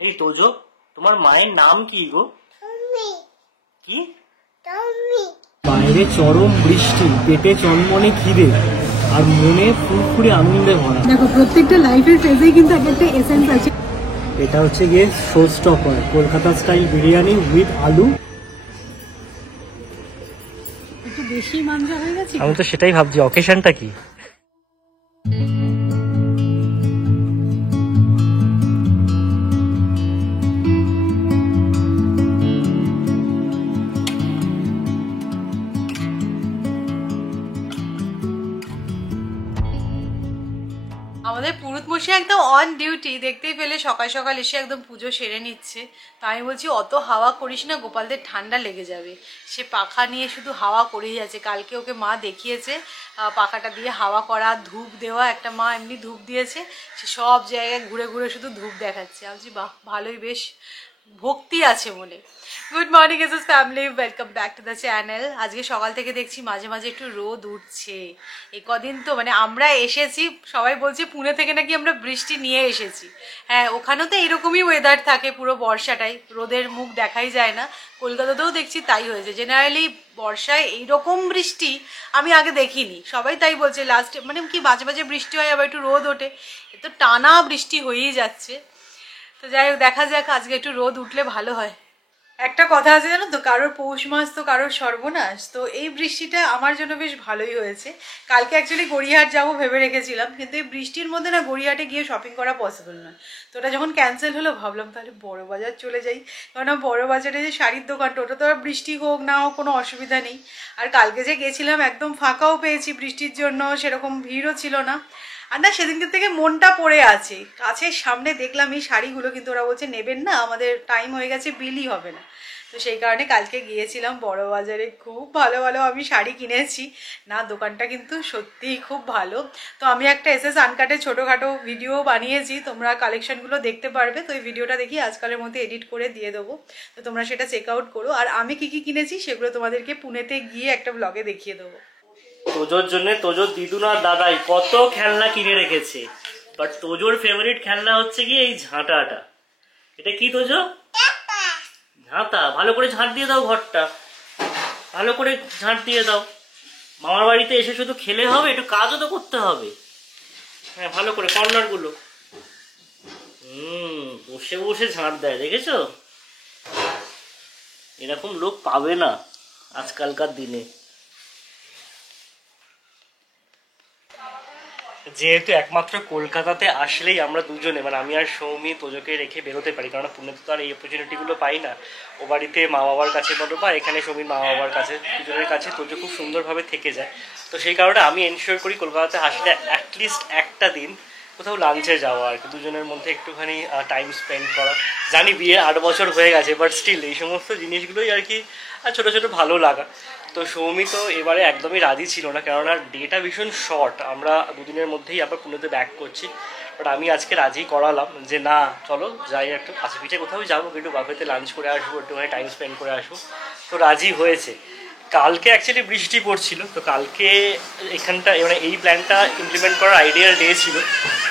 এই তোজো, তোমার মায়ের নাম কি গো? কি? বাইরে চরম বৃষ্টি, পেটে চনমনে খিদে, আর মনে ফুরফুরে আনন্দে ভরা। দেখো প্রত্যেকটা লাইফের ফেজেই কিন্তু একটা এসেন্স আছে। এটা হচ্ছে গিয়ে show stopper, Kolkata style biryani with আলু। একটু বেশি মাঞ্জা হয়ে গেছে। আমি তো সেটাই ভাবছি, অকেশনটা কি? আমাদের পুরুতমশাই একদম অন ডিউটি, দেখতেই পেলে সকাল সকাল এসে একদম পুজো সেরে নিচ্ছে। তো আমি বলছি অত হাওয়া করিস না, গোপালদের ঠান্ডা লেগে যাবে। সে পাখা নিয়ে শুধু হাওয়া করেই যাচ্ছে। কালকে ওকে মা দেখিয়েছে পাখাটা দিয়ে হাওয়া করা, ধূপ দেওয়া, একটা মা এমনি ধূপ দিয়েছে, সে সব জায়গায় ঘুরে ঘুরে শুধু ধূপ দেখাচ্ছে। আমি বলছি বাহ, ভালোই, বেশ ভক্তি আছে মনে। Good morning SS family, welcome back to the channel. আজকে সকাল থেকে দেখছি মাঝে মাঝে একটু রোদ উঠছে। এই কদিন তো মানে আমরা এসেছি, সবাই বলছে পুনে থেকে নাকি আমরা বৃষ্টি নিয়ে এসেছি। হ্যাঁ, ওখানেও তো এরকমই ওয়েদার থাকে পুরো বর্ষাটাই, রোদের মুখ দেখাই যায় না। কলকাতাতেও দেখছি তাই হয়েছে। জেনারেলি বর্ষায় এইরকম বৃষ্টি আমি আগে দেখিনি, সবাই তাই বলছে। লাস্টে মানে কি মাঝে মাঝে বৃষ্টি হয়, আবার একটু রোদ ওঠে, এ তো টানা বৃষ্টি হয়েই যাচ্ছে। তো যাই হোক, দেখা যাক, আজকে একটু রোদ উঠলে ভালো হয়। একটা কথা আছে জানো তো, কারোর পৌষ মাস তো কারোর সর্বনাশ। তো এই বৃষ্টিটা আমার জন্য বেশ ভালোই হয়েছে। কালকে অ্যাকচুয়ালি গড়িয়াহাট যাবো ভেবে রেখেছিলাম, কিন্তু এই বৃষ্টির মধ্যে না গড়িয়াহাটে গিয়ে শপিং করা পসিবল নয়। তো ওটা যখন ক্যান্সেল হলো, ভাবলাম তাহলে বড় বাজার চলে যাই। কারণ বড় বাজারে যে শাড়ির দোকানটা, ওটা তো আর বৃষ্টি হোক না হোক কোনো অসুবিধা নেই। আর কালকে যে গেছিলাম একদম ফাঁকাও পেয়েছি বৃষ্টির জন্য, সেরকম ভিড়ও ছিল না। আর না, সেদিনকে থেকে মনটা পড়ে আছে। কাছের সামনে দেখলাম এই শাড়িগুলো, কিন্তু ওরা বলছে নেবেন না, আমাদের টাইম হয়ে গেছে, বিলই হবে না। তো সেই কারণে কালকে গিয়েছিলাম বড় বাজারে। খুব ভালো ভালো আমি শাড়ি কিনেছি। না, দোকানটা কিন্তু সত্যিই খুব ভালো। তো আমি একটা এসএস আনকাটে ছোটোখাটো ভিডিও বানিয়েছি, তোমরা কালেকশনগুলো দেখতে পারবে। তো এই ভিডিওটা দেখি আজকালের মধ্যে এডিট করে দিয়ে দেবো, তো তোমরা সেটা চেক আউট করো। আর আমি কি কি কিনেছি সেগুলো তোমাদেরকে পুনেতে গিয়ে একটা ব্লগে দেখিয়ে দেবো। তোজোর জন্য তোজোর দিদুন আর দাদাই কত খেলনা কিনে রেখেছে, বাট তোজোর ফেভারিট খেলনা হচ্ছে কি এই ঝাঁটাটা। এটা কি তোজো? ঝাঁটা। ভালো করে ঝাঁট দিয়ে দাও ঘরটা, ভালো করে ঝাঁট দিয়ে দাও। মামার বাড়িতে এসে শুধু খেলে হবে, একটু কাজও তো করতে হবে। হ্যাঁ, ভালো করে কর্নার গুলো। বসে বসে ঝাঁট দেয়, দেখেছো? এরকম লোক পাবে না আজকালকার দিনে। যেহেতু একমাত্র কলকাতাতে আসলেই আমরা দুজনে, মানে আমি আর সৌমি, তোজোকে রেখে বেরোতে পারি, কারণ পুনেতে তো আর এই অপরচুনিটিগুলো পাই না। ও বাড়িতে মা বাবার কাছে বলো বা এখানে সৌমির মা বাবার কাছে, দুজনের কাছে তোজো খুব সুন্দরভাবে থেকে যায়। তো সেই কারণে আমি এনশিওর করি কলকাতাতে আসলে অ্যাটলিস্ট একটা দিন কোথাও লাঞ্চে যাওয়া, আর কি দুজনের মধ্যে একটুখানি টাইম স্পেন্ড করা। জানি বিয়ের 8 বছর হয়ে গেছে, বাট স্টিল এই সমস্ত জিনিসগুলোই আর কি ছোটো ছোটো ভালো লাগা। তো সৌমি তো এবারে একদমই রাজি ছিল না, কেননা ডেটা ভীষণ শর্ট, আমরা দুদিনের মধ্যেই আবার পুনেতে ব্যাক করছি। বাট আমি আজকে রাজি করালাম যে না, চলো যাই, একটু কাছে পিঠে কোথাও যাবো, একটু বাফেতে লাঞ্চ করে আসবো, একটুখানি টাইম স্পেন্ড করে আসবো। তো রাজি হয়েছে। কালকে অ্যাকচুয়ালি বৃষ্টি পড়ছিল, তো কালকে এখানটা মানে এই প্ল্যানটা ইমপ্লিমেন্ট করার আইডিয়াল ডে ছিল,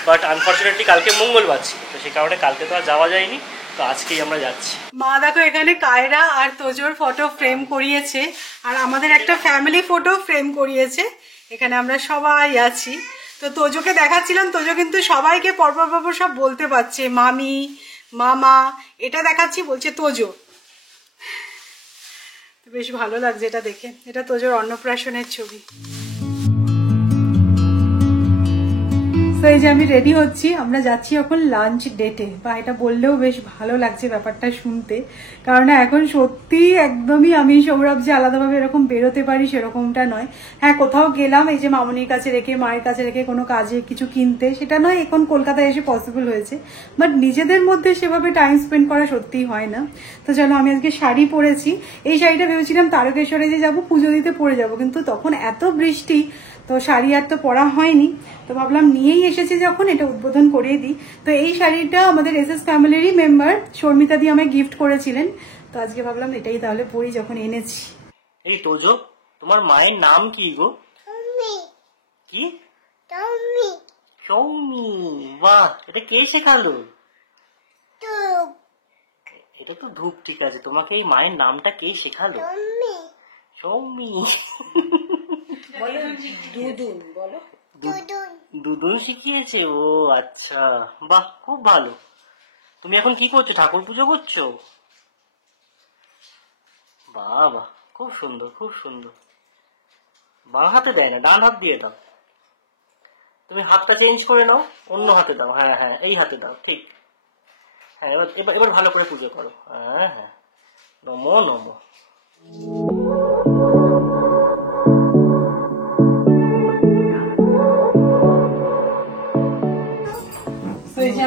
বাট আনফর্চুনেটলি কালকে মঙ্গলবার ছিল, তো সেই কারণে কালকে তো আর যাওয়া যায়নি। তো আজকেই আমরা যাচ্ছি। মা দেখো এখানে কায়রা আর তোজোর ফটো ফ্রেম করিয়েছে, আর আমাদের একটা ফ্যামিলি ফটো ফ্রেম করিয়েছে। এখানে আমরা সবাই আছি। তো তোজোকে দেখাচ্ছিলাম, তোজো কিন্তু সবাইকে পরপর পরপর সব বলতে পারছে, মামি, মামা। এটা দেখাচ্ছি, বলছে তোজো। বেশ ভালো লাগছে এটা দেখে। এটা তোজোর অন্নপ্রাশনের ছবি। তো এই যে আমি রেডি হচ্ছি, আমরা যাচ্ছি এখন লাঞ্চ ডেটে, বা এটা বললেও বেশ ভালো লাগছে ব্যাপারটা শুনতে। কারণ এখন সত্যি একদমই আমি সৌরভ যে আলাদাভাবে এরকম বেরোতে পারি সেরকমটা নয়। হ্যাঁ, কোথাও গেলাম এই যে মামনির কাছে রেখে, মায়ের কাছে রেখে কোনো কাজে কিছু কিনতে, সেটা নয় এখন কলকাতায় এসে পসিবল হয়েছে, বাট নিজেদের মধ্যে সেভাবে টাইম স্পেন্ড করা সত্যিই হয় না। তো চলো, আমি আজকে শাড়ি পরেছি। এই শাড়িটা ভেবেছিলাম তারকেশ্বরে যে যাবো পুজো দিতে পরে যাবো, কিন্তু তখন এত বৃষ্টি, তো শাড়ি আর তো পরা হয়নি। তো ভাবলাম নিয়েই এসেছি যখন, এটা উদ্বোধন করিয়ে দিই। তো এই শাড়িটা আমাদের এসএস ফ্যামিলিরই মেম্বার শর্মিতা দি আমায় গিফট করেছিলেন। তো আজকে ভাবলাম এটাই তাহলে পরি যখন এনেছি। এই তোজো, তোমার মায়ের নাম কি গো? কি? সৌমি। বাহ, এটা কে শেখালো? এটা একটু ধূপ, ঠিক আছে। তোমাকে এই মায়ের নামটা কে শেখালো? সৌমি। দুদুন শিখিয়েছে? ও আচ্ছা, বাহ, খুব ভালো। তুমি এখন কি করছো? ঠাকুর পুজো করছো? বাহ বাহ, খুব সুন্দর, খুব সুন্দর। বাঁ হাতে দেয় না, ডান হাত দিয়ে দাও। তুমি হাতটা চেঞ্জ করে নাও, অন্য হাতে দাও। হ্যাঁ হ্যাঁ, এই হাতে দাও, ঠিক। হ্যাঁ, এবার এবার ভালো করে পুজো করো। হ্যাঁ হ্যাঁ, নমো নমো।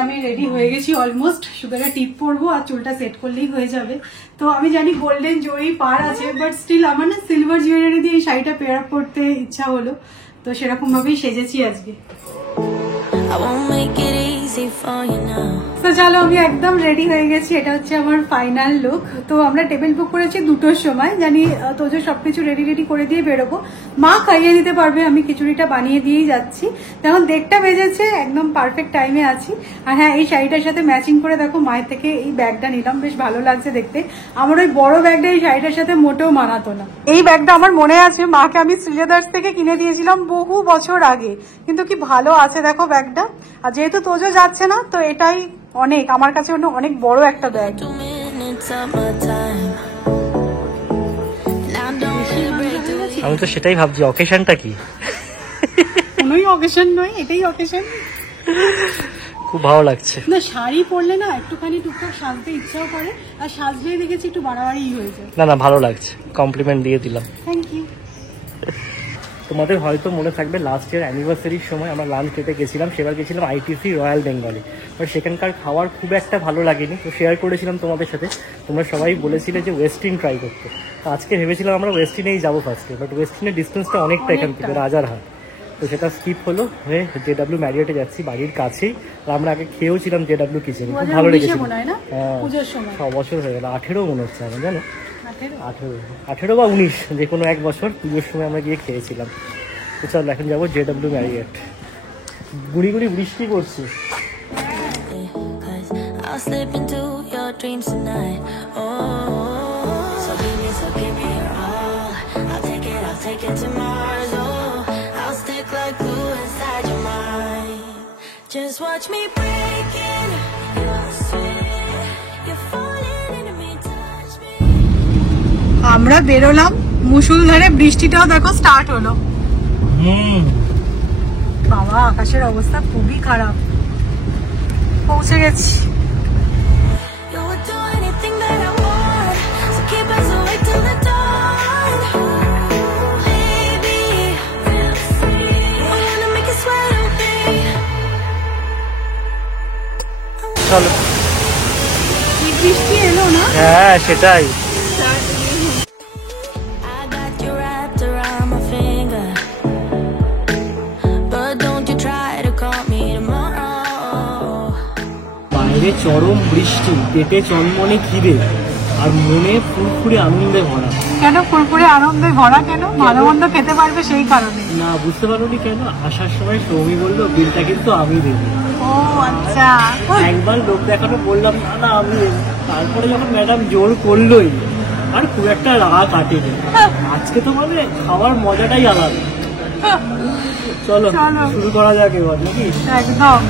আমি রেডি হয়ে গেছি অলমোস্ট। শুধু একটা টিপ পরবো আর চুলটা সেট করলেই হয়ে যাবে। তো আমি জানি গোল্ডেন জরি পার আছে, বাট স্টিল আমার না সিলভার জুয়েলারি দিয়ে এই শাড়িটা পেয়ার আপ করতে ইচ্ছা হলো, তো সেরকম ভাবেই সেজেছি আজকে। তো চলো, আমি একদম রেডি হয়ে গেছি। এটা হচ্ছে আমার ফাইনাল লুক। তো আমরা টেবিল বুক করেছি 2টোর সময়। জানি তোজো সবকিছু রেডি করে দিয়ে বেরোবো, মা খাইয়ে দিতে পারবে, আমি খিচুড়িটা বানিয়ে দিয়েই যাচ্ছি। তখন 1টা বেজেছে, একদম পারফেক্ট টাইমে আছি। আর হ্যাঁ, এই শাড়িটার সাথে ম্যাচিং করে দেখো মায়ের থেকে এই ব্যাগটা নিলাম, বেশ ভালো লাগছে দেখতে। আমার ওই বড় ব্যাগটা এই শাড়িটার সাথে মোটেও মানাতো না। এই ব্যাগটা আমার মনে আছে, মাকে আমি শ্রীলেদার্স থেকে কিনে দিয়েছিলাম বহু বছর আগে, কিন্তু কি ভালো আছে দেখো ব্যাগটা। আর যেহেতু তোজো যাচ্ছে না, তো এটাই অনেক আমার কাছে অনেক বড় একটা ব্যাগ। আমি তো সেটাই ভাবছি, অকেশনটা কি? কোনোই অকেশন নয়, এটাই অকেশন। খুব ভালো লাগছে না, শাড়ি পরলে না একটুখানি টুকটাক সাজতে ইচ্ছাও করে, আর সাজলেই দেখেছি একটু বাড়াবাড়ি হয়ে যায়। না না, ভালো লাগছে, কমপ্লিমেন্ট দিয়ে দিলাম। Thank you. তোমাদের হয়তো মনে থাকবে লাস্ট ইয়ার অ্যানিভার্সারির সময় আমরা লাঞ্চ খেতে গেছিলাম। সেবার গেছিলাম আইটিসি রয়্যাল বেঙ্গলে, বাট সেখানকার খাবার খুব একটা ভালো লাগেনি। তো শেয়ার করেছিলাম তোমাদের সাথে, তোমরা সবাই বলেছিলে যে ওয়েস্টিন ট্রাই করতে। তো আজকে ভেবেছিলাম আমরা ওয়েস্টিনেই যাবো ফার্স্টে, বাট ওয়েস্টিনের ডিস্টেন্সটা অনেকটা এখান থেকে, রাজারহাট। তো সেটা স্কিপ হলো, হয়ে জেডাব্লিউ ম্যারিয়টে যাচ্ছি, বাড়ির কাছেই। আর আমরা আগে খেয়েও ছিলাম জেডাব্লিউ কিচেনে, খুব ভালো লেগেছিল। হ্যাঁ, 6 বছর হয়ে গেল, 18 মনে হচ্ছে আমার, জানো, 18 বা 19, যে কোনো এক বছর পুজোর সময় আমরা গিয়ে খেয়েছিলাম। তো চল এখন যাবো জেডাব্লিউ ম্যারিয়ট। গুড়ি গুড়ি বৃষ্টি করছে। Just watch me breaking. আমরা বেরোলাম, মুষলধারে বৃষ্টিটাও দেখো স্টার্ট হলো। বাবা, আকাশের অবস্থা খুবই খারাপ। পৌঁছে গেছি। চলো, বৃষ্টি এলো না? হ্যাঁ সেটাই। বাইরে চরম বৃষ্টি, পেটে চনমনে খিদে, আর মনে ফুরফুরে আনন্দে ভরা। কেন ফুরফুরে আনন্দে ভরা? কেন? ভালো মন্দ খেতে পারবে সেই কারণে। না, বুঝতে পারোনি কেন? আসার সময় সৌমি বললো বিলটা কিন্তু আমি দেবো। ও আচ্ছা। একবার লোক দেখানো বললাম না না আমি দেবো, তারপরে যখন ম্যাডাম জোর করলোই, আর খুব একটা রাগ কাটেনি। আজকে তো মানে খাওয়ার মজাটাই আলাদা। চলো শুরু করা যাক এবার, নাকি? একদম,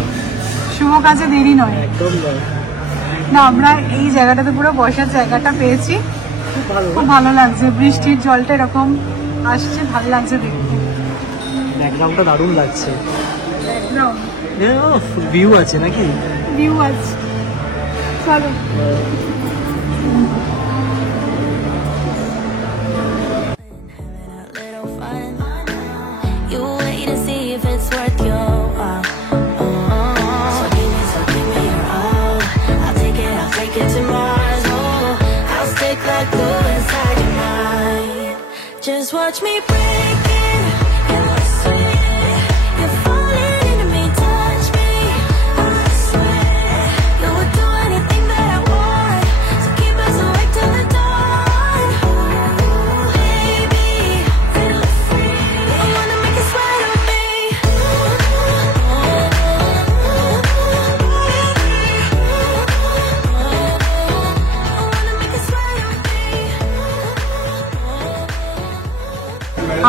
শুভ কাজে দেরি নয়। একদম নয়। না, আমরা এই জায়গাটাতে পুরো বসার জায়গাটা পেয়েছি, খুব ভালো লাগছে। বৃষ্টির জলটা এরকম আসছে, ভালো লাগছে দেখতে। ব্যাকগ্রাউন্ডটা দারুণ লাগছে। ব্যাকগ্রাউন্ড ভিউ আছে নাকি? ভিউ আছে। চলো। Just watch me breaking. You're sweet. You're falling into me, touch me. I swear you would do anything that I want. So keep us awake till the dawn. Baby, feel free. I wanna make you sweat on me.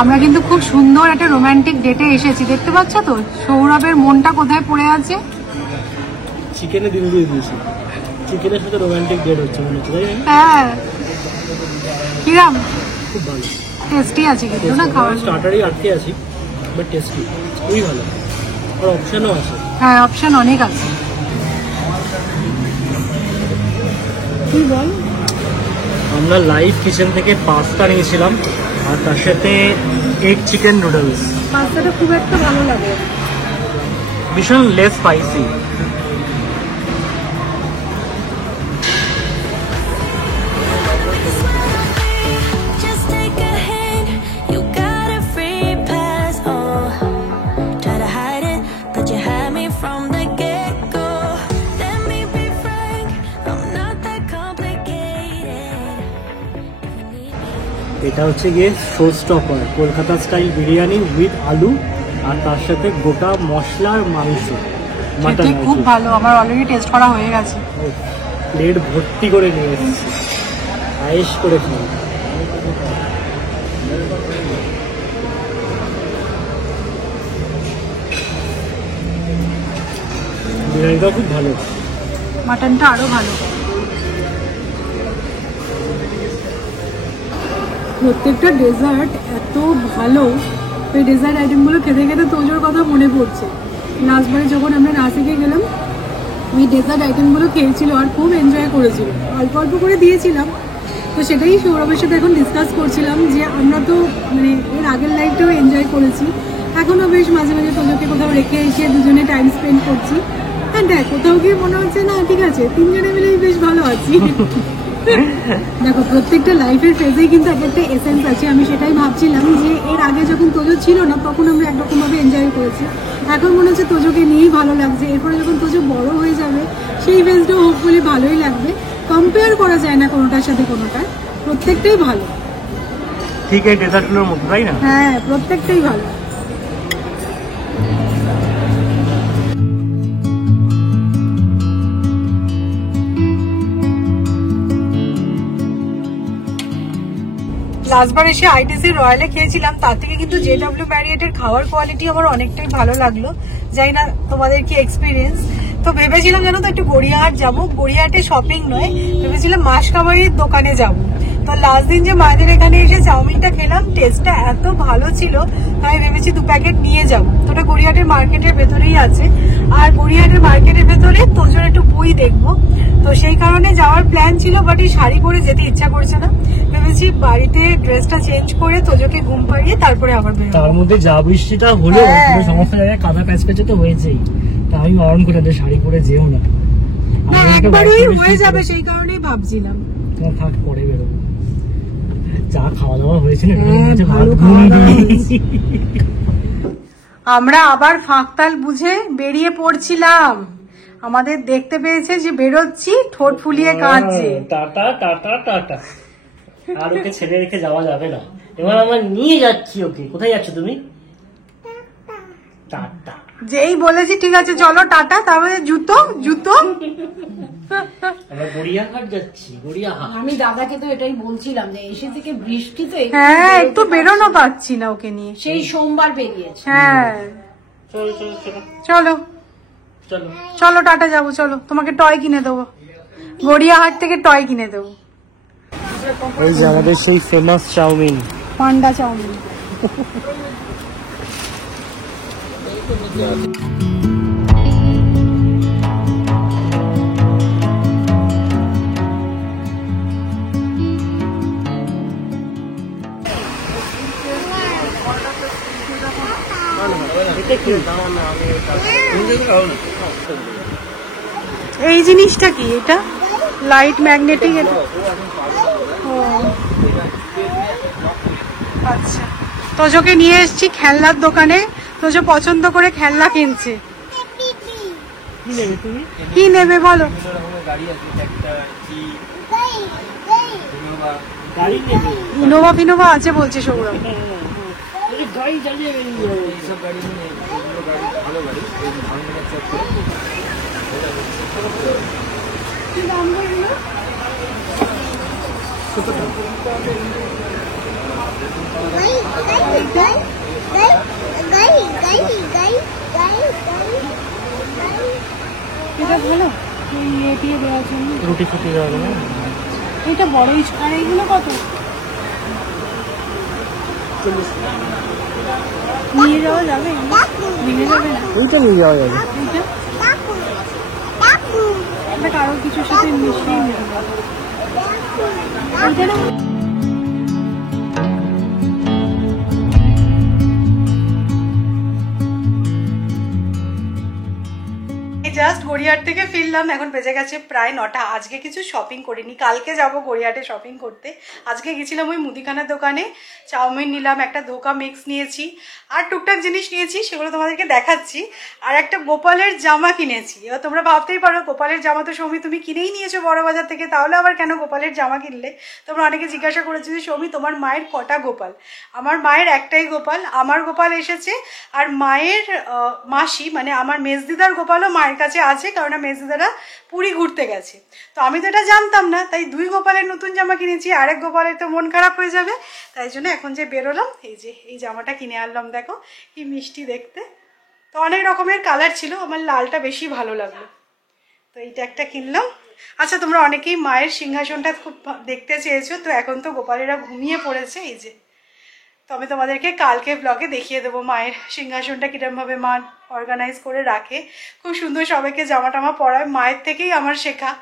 আমরা কিন্তু খুব সুন্দর একটা romantic ডেটে এসেছি, দেখতে পাচ্ছ তো সৌরভের মনটা কোথায় পড়ে আছে। চিকেনে দিন দিয়ে দিয়েছি, চিকেনের সাথে রোমান্টিক ডেট হচ্ছে মনে হচ্ছে, তাই না? হ্যাঁ, কিরাম খুব ভালো, টেস্টি আছে কিন্তু না খাওয়ার। স্টার্টারই আটকে আছি, বাট টেস্টি, খুবই ভালো, আর অপশনও আছে। হ্যাঁ, অপশন অনেক আছে। কি বল, আমরা লাইভ কিচেন থেকে পাস্তা নিয়েছিলাম আর তার সাথে এগ চিকেন নুডলস। পাস্তাটা খুব একটা ভালো লাগে, ভীষণ less spicy. Just take a hint, you got a free pass. Oh, try to hide it, but you had me from the get-go. Let me be frank, I'm not that complicated. If you need me. এটা হচ্ছে গিয়ে show stopper Kolkata style biryani with আলু আর তার সাথে গোটা মশলার মাংস, mutton. সেটি খুব ভালো, আমার অলরেডি টেস্ট করা হয়ে গেছে। প্লেট ভর্তি করে নিয়ে এসেছি, আয়েশ করে খাই। বিরিয়ানিটা খুব ভালো, মাটনটা আরো ভালো। প্রত্যেকটা ডেজার্ট এত ভালো, ওই ডেজার্ট আইটেমগুলো খেতে খেতে তোজোর কথা মনে পড়ছে। লাস্টবারে যখন আমরা নাসিকে গেলাম, ওই ডেজার্ট আইটেমগুলো খেয়েছিল আর খুব এনজয় করেছিল, অল্প অল্প করে দিয়েছিলাম। তো সেটাই সৌরভের সাথে এখন ডিসকাস করছিলাম যে আমরা তো মানে এর আগের লাইফটাও এনজয় করেছি, এখনও বেশ মাঝে মাঝে তোজোকে কোথাও রেখে এসে দুজনে টাইম স্পেন্ড করছি। হ্যাঁ দেখ, কোথাও গিয়ে মনে হচ্ছে না ঠিক আছে, তিনজনে মিলেই বেশ ভালো আছি। দেখো, প্রত্যেকটা লাইফের ফেজেই কিন্তু এক একটা এসেন্স আছে। আমি সেটাই ভাবছিলাম যে এর আগে যখন তোজো ছিল না তখন আমরা একরকমভাবে এনজয় করেছি, এখন মনে হচ্ছে তোজোকে নিয়েই ভালো লাগছে। এরপরে যখন তোজো বড় হয়ে যাবে সেই ফেজটাও হোপফুলি ভালোই লাগবে। কম্পেয়ার করা যায় না কোনোটার সাথে কোনোটা, প্রত্যেকটাই ভালো। ঠিক এই ডেজার্টগুলোর মধ্যে, তাই না? হ্যাঁ, প্রত্যেকটাই ভালো। লাস্টবার এসে আইটিসি রয়্যালে খেয়েছিলাম, তার থেকে কিন্তু জেডব্লিউ ম্যারিয়েটের খাওয়ার কোয়ালিটি আমার অনেকটাই ভালো লাগলো। জানি না তোমাদের কি এক্সপিরিয়েন্স। তো ভেবেছিলাম জানো তো একটু গড়িয়াহাট যাবো, গড়িয়াহাটে শপিং নয়, ভেবেছিলাম মাসকাবাড়ির দোকানে যাব। তো লাস্ট দিন যে মায়েদের এখানে এসে চাউমিনটা খেলাম, টেস্টটা এত ভালো ছিল, তাই ভেবেছি 2 প্যাকেট নিয়ে যাবো। তো ওটা গড়িয়াহাটের মার্কেটের ভেতরেই আছে, আর গড়িয়াহাটের মার্কেটের ভেতরে তোজোর একটু বই দেখবো, তো সেই কারণে যাওয়ার প্ল্যান ছিল। বাট এই শাড়ি পরে যেতে ইচ্ছা করছে না, ভেবেছি বাড়িতে ড্রেসটা চেঞ্জ করে তোজোকে ঘুম পাড়িয়ে তারপরে আবার বেরোবো। তার মধ্যে যা বৃষ্টিটা হলো, সমস্ত জায়গায় কাদা প্যাচ প্যাচে তো হয়েছেই। তা আমি অন করে শাড়ি পরে যেও না, একবারই হয়ে যাবে, সেই কারণেই ভাবছিলাম থাক পরে বেরোবো। যা খাওয়া দাওয়া হয়েছিল, আমরা আবার ফাঁকতাল বুঝে বেরিয়ে পড়ছিলাম। আমাদের দেখতে পেয়েছে যে বেরোচ্ছি, ঠোঁট ফুলিয়ে কাঁদছে। টাটা টাটা টাটা, আর ওকে ছেড়ে রেখে যাওয়া যাবে না। এবার আমরা নিয়ে যাচ্ছি ওকে। কোথায় যাচ্ছ তুমি? টাটা। যেই বলেছি ঠিক আছে চলো টাটা, তারপরে জুতো জুতো। আমরা গড়িয়াহাট যাচ্ছি, গড়িয়াহাট। আমি দাদাকে তো এটাই বলছিলাম যে এসে থেকে বৃষ্টিতে হ্যাঁ, একটু বেরোনো পাচ্ছি না ওকে নিয়ে। সেই সোমবার বেরিয়েছে। হ্যাঁ, চলো চলো চলো চলো চলো চলো টাটা যাবো। চলো, তোমাকে টয় কিনে দেবো, গড়িয়াহাট থেকে টয় কিনে দেবো। এই যে আমাদের সেই ফেমাস চাউমিন, পান্ডা চাউমিন। এই জিনিসটা কি? এটা লাইট ম্যাগনেটিক। ও আচ্ছা, তোজোকে নিয়ে এসেছি খেলনার দোকানে। তোজো পছন্দ করে খেলনা কিনছে। কি নেবে বলো? ইনোভা ফিনোভা আছে বলছে সৌরভ। এটা ভালো ইয়ে দিয়ে দেওয়ার জন্য রুটি ফুটি দেওয়া যাবে না? এটা বড় আর এইগুলো কত নিয়ে যাওয়া যাবে ভেঙে যাবে না এইটা নিয়ে যাওয়া যাবে। এইটা এটা কারো কিছুর সাথে মিশিয়ে নেবে এইটা জাস্ট গড়িয়াহাট থেকে ফিরলাম, এখন বেজে গেছে প্রায় 9টা। আজকে কিছু শপিং করিনি, কালকে যাব গড়িয়াহাটে শপিং করতে। আজকে গেছিলাম ওই মুদিখানার দোকানে, চাউমিন নিলাম, একটা ধোকা মিক্স নিয়েছি, আর টুকটাক জিনিস নিয়েছি, সেগুলো তোমাদেরকে দেখাচ্ছি। আর একটা গোপালের জামা কিনেছি। এবার তোমরা ভাবতেই পারো গোপালের জামা তো সৌমি তুমি কিনেই নিয়েছো বড় বাজার থেকে, তাহলে আবার কেন গোপালের জামা কিনলে? তোমরা অনেকে জিজ্ঞাসা করেছো যে সৌমি তোমার মায়ের কটা গোপাল? আমার মায়ের একটাই গোপাল, আমার গোপাল এসেছে, আর মায়ের মাসি মানে আমার মেজদিদার গোপালও মায়ের কাছে আছে, কারণ মেজদিদারা পুরী ঘুরতে গেছে। তো আমি তো এটা জানতাম না, তাই 2 গোপালের নতুন জামা কিনেছি। আরেক গোপালের তো মন খারাপ হয়ে যাবে, তাই জন্য এখন যে বেরোলাম এই যে এই জামাটা কিনে আনলাম। দেখো কি মিষ্টি দেখতে। তো অনেক রকমের কালার ছিল, আমার লালটা বেশি ভালো লাগলো, তো এইটা একটা কিনলাম। আচ্ছা, তোমরা অনেকেই মায়ের সিংহাসনটা খুব দেখতে চেয়েছো, তো এখন তো গোপালেরা ঘুমিয়ে পড়েছে এই যে। তো আমি তোমাদেরকে কালকে ব্লগে দেখিয়ে দেবো মায়ের সিংহাসনটা কিরমভাবে মা অর্গানাইজ করে রাখে। খুব সুন্দর সবাইকে জামা টামা পরায়, মায়ের থেকেই আমার শেখা।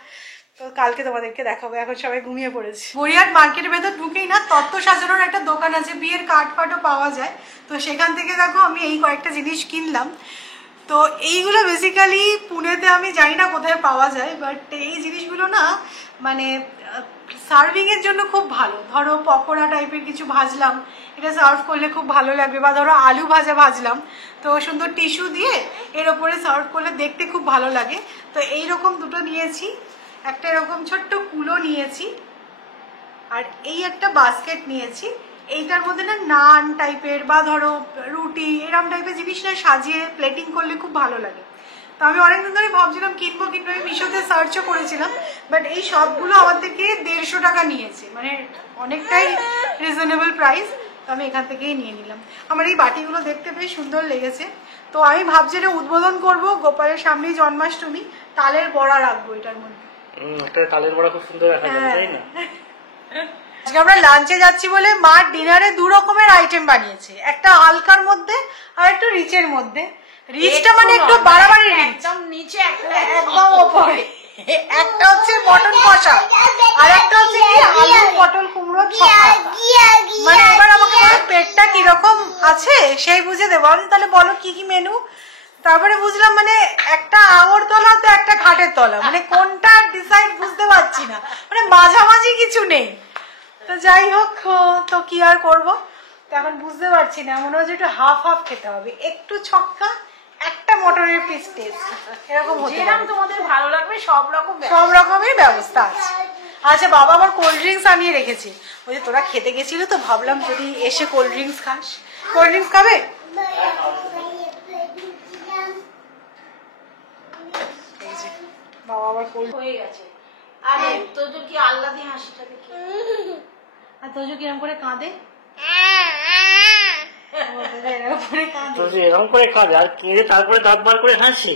তো কালকে তোমাদেরকে দেখাবো, এখন সবাই ঘুমিয়ে পড়েছে। গড়িয়াহাট মার্কেটের ভেতর ঢুকেই না তত্ত্ব সাজানোর একটা দোকান আছে, বিয়ের কার্ড ফাটও পাওয়া যায়। তো সেখান থেকে দেখো আমি এই কয়েকটা জিনিস কিনলাম। তো এইগুলো বেসিক্যালি পুনেতে আমি জানি না কোথায় পাওয়া যায়, বাট এই জিনিসগুলো না মানে সার্ভিংয়ের জন্য খুব ভালো। ধরো পকোড়া টাইপের কিছু ভাজলাম, এটা সার্ভ করলে খুব ভালো লাগবে, বা ধরো আলু ভাজা ভাজলাম, তো সুন্দর টিস্যু দিয়ে এর ওপরে সার্ভ করলে দেখতে খুব ভালো লাগে। তো এইরকম দুটো নিয়েছি, একটা এরকম ছোট্ট কুলো নিয়েছি, আর এই একটা বাস্কেট নিয়েছি। এইটার মধ্যে না নান টাইপের বা ধরো রুটি এরকম টাইপের জিনিস না সাজিয়ে প্লেটিং করলে খুব ভালো লাগে। তো আমি অনেকদিন ধরে ভাবছিলাম কিনবো, কিন্তু আমি মিশোতে সার্চও করেছিলাম, বাট এই সবগুলো আমার থেকে 150 টাকা নিয়েছে, মানে অনেকটাই রিজনেবল প্রাইস। তো আমি এখান থেকেই নিয়ে নিলাম। আমার এই বাটিগুলো দেখতে বেশ সুন্দর লেগেছে, তো আমি ভাবছি এটা উদ্বোধন করবো। গোপালের সামনেই জন্মাষ্টমী, তালের বড়া রাখবো এটার মধ্যে। তালের বড়া খুব সুন্দর দেখা যায়, তাই না? আজকে আমরা লাঞ্চে যাচ্ছি বলে মা ডিনারে 2 রকমের আইটেম বানিয়েছে, একটা হালকার মধ্যে আর একটা রিচের মধ্যে। রিচটা মানে একটু বাড়াবাড়ি রিচ, একদম নিচে একদম ওপরে। একটা হচ্ছে মটন কষা, আর একটা হচ্ছে কি আলু পটল কুমড়ো ছক্কা। মানে এবার আমাকে বলো পেটটা কিরকম আছে সেই বুঝে দেবো। আমি তাহলে বলো কি কি মেনু। তারপরে বুঝলাম মানে একটা আঙুর তলা তো একটা ঘাটের তলা, মানে কোনটা ডিসাইড বুঝতে পারছি না, মানে মাঝামাঝি কিছু নেই। তো যাই হোক, তো কি আর করবো, তো এখন বুঝতে পারছি না। মনে হচ্ছে একটু হাফ হাফ খেতে হবে, একটু ছক্কা একটা মটনের পিস টেস্ট, এরকম হতে হবে। তোমাদের ভালো লাগবে, সব রকমের ব্যবস্থা আছে। আচ্ছা, বাবা আবার কোল্ড ড্রিঙ্কস আনিয়ে রেখেছে। ওই যে তোরা খেতে গেছিল তো ভাবলাম যদি এসে কোল্ড ড্রিঙ্কস খাস। কোল্ড ড্রিঙ্কস খাবে? বাবা আবার কোল্ড হয়ে গেছে। আরে তোজো কি আল্লাদি হাসিটা দেখি, আর তোজো কিরম করে কাঁদে, এরকম করে খাবে আর কেঁদে তারপরে দাঁত বার করে হাসি।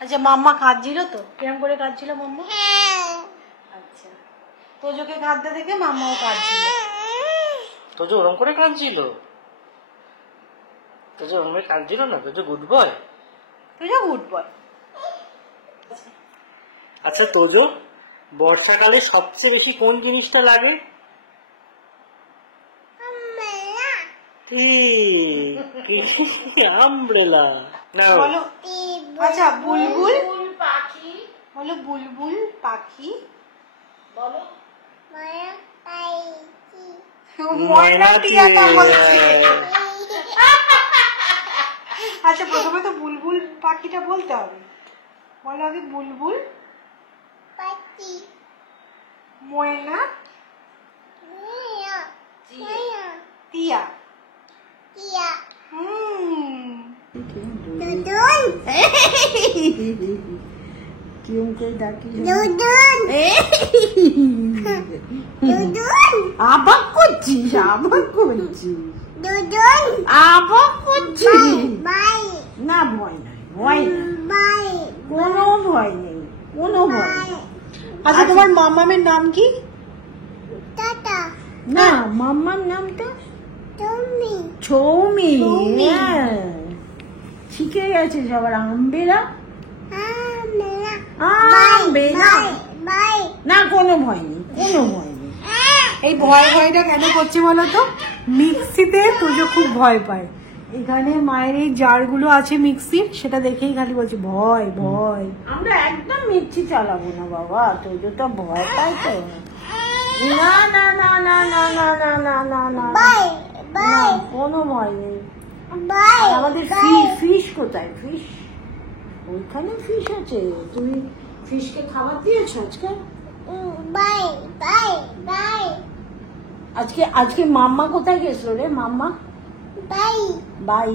আচ্ছা, মাম্মা কাঁদছিল তো, কিরম করে কাঁদছিল মাম্মা? আচ্ছা, তোজোকে কাঁদতে দেখে মাম্মাও কাঁদছিল। তোজো ওরকম করে কাঁদছিল? তোজো ওরকম করে কাঁদছিল না, Tojo good boy. Tojo good boy. আচ্ছা তোজো, বর্ষাকালে সবচেয়ে বেশি কোন জিনিসটা লাগে? আমব্রেলা। না বলো। আচ্ছা, বুলবুল পাখি বলো, বুলবুল পাখি বলো। ময়না টিয়াটা বলছে। আচ্ছা, প্রথমে তো বুলবুল পাখিটা বলতে হবে। বলো আগে বুলবুল পাখি, ময়না টিয়া। কিরম করে ডাকি দুদুন আবার করছিস আবার করছিস দুদুন আবার করছিস বাই না ভয় নাই ভয় না বাই কোনো ভয় নেই কোনো ভয় নেই আচ্ছা তোমার মামামের নাম কি? টাটা না মাম্মার নামটা তুমি ছৌমি ছৌমি। হ্যাঁ। শিখে গেছে সবার আম্বেরা আমরা আম্বেরা বাই না কোনো ভয় নেই কোনো ভয় নেই এই ভয়টা কেন করছে বলো তো? মিক্সিতে তোজো খুব ভয় পায়। এখানে মায়ের এই জারগুলো আছে মিক্সির, সেটা দেখেই খালি বলছে ভয় ভয়। আমরা একদম মিথ্যি চালাবো না বাবা তোজো তো ভয় পাই তো না না না না না না না না না না বাই না, বাই কোনো ভয় নেই বাই আর আমাদের ফিশ কোথায় ফিশ ওইখানে ফিশ আছে তুমি ফিশকে খাবার দিয়েছো আজকে বাই বাই বাই আজকে আজকে মাম্মা কোথায় গেছিল রে মাম্মা বাই বাই